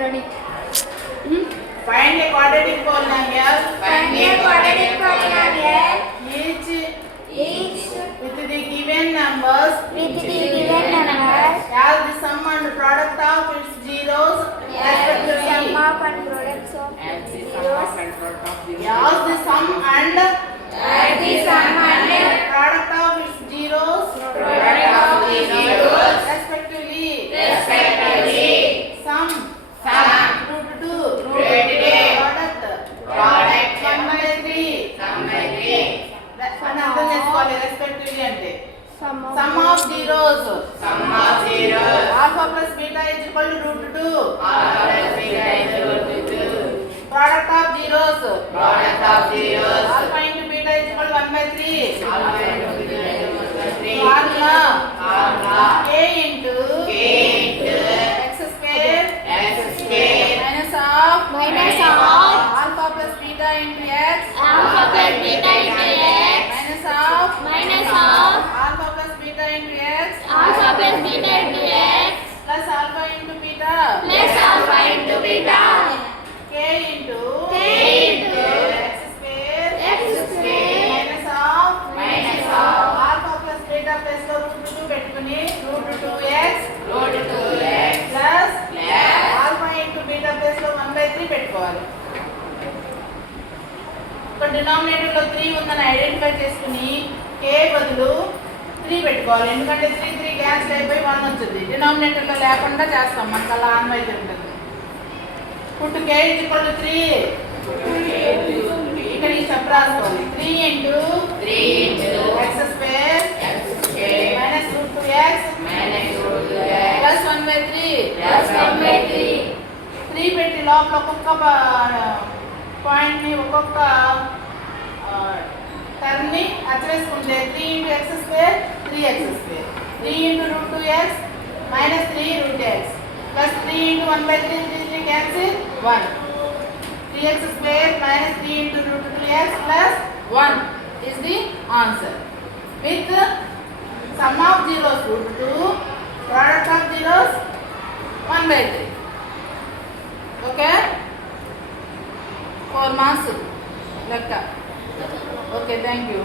Find a quadratic polynomial. Find a quadratic polynomial. Each with the given numbers. As the sum and product of its zeros respectively. Sum of and products of zeros. As the sum and product of its zeros respectively. Sum root 2 product 1 by 3 అని అర్థం చేసుకోవాలి. Respectively అంటే sum of zeros alpha plus beta is equal to root 2 product of zeros alpha into beta is equal to 1 by 3 formula k into x square minus of alpha plus beta into x minus of alpha plus beta into x plus alpha into beta k into x square minus of alpha plus beta plus లో root 2 పెట్టుకొని root 2x plus alpha into beta plus లో 1 by 3 పెట్టుకోవాలి. ఒక denominator లో 3 ఉందని identify చేసుకుని k బదులు 3 పెట్టుకోవాలి. ఎందుకంటే 3 క్యాన్సిల్ అయిపోయి 1 వచ్చింది. డినామినేటర్ లో లేకుండా చేస్తాం, మనకు అలా ఆన్వైజ్ ఉంటుంది. పుట్ k = 3 ఇక్కడ ఈ స్టెప్ రాసుకోవాలి. 3 into x square minus root 2x plus 1 by 3 3 పెట్టి లోపల ఒక్కొక్క పాయింట్ ని ఒక్కొక్క టర్మ్ ని అచ్చేసుకుంటే 3 into x square 3x square 3 into root 2x minus 3 root x plus 3 into 1 by 3 3 cancel 1 3x square minus 3 into root 2x plus 1 is the answer with sum of zeros root 2 product of zeros 1 by 3. Okay, 4 marks lekka. Okay, thank you.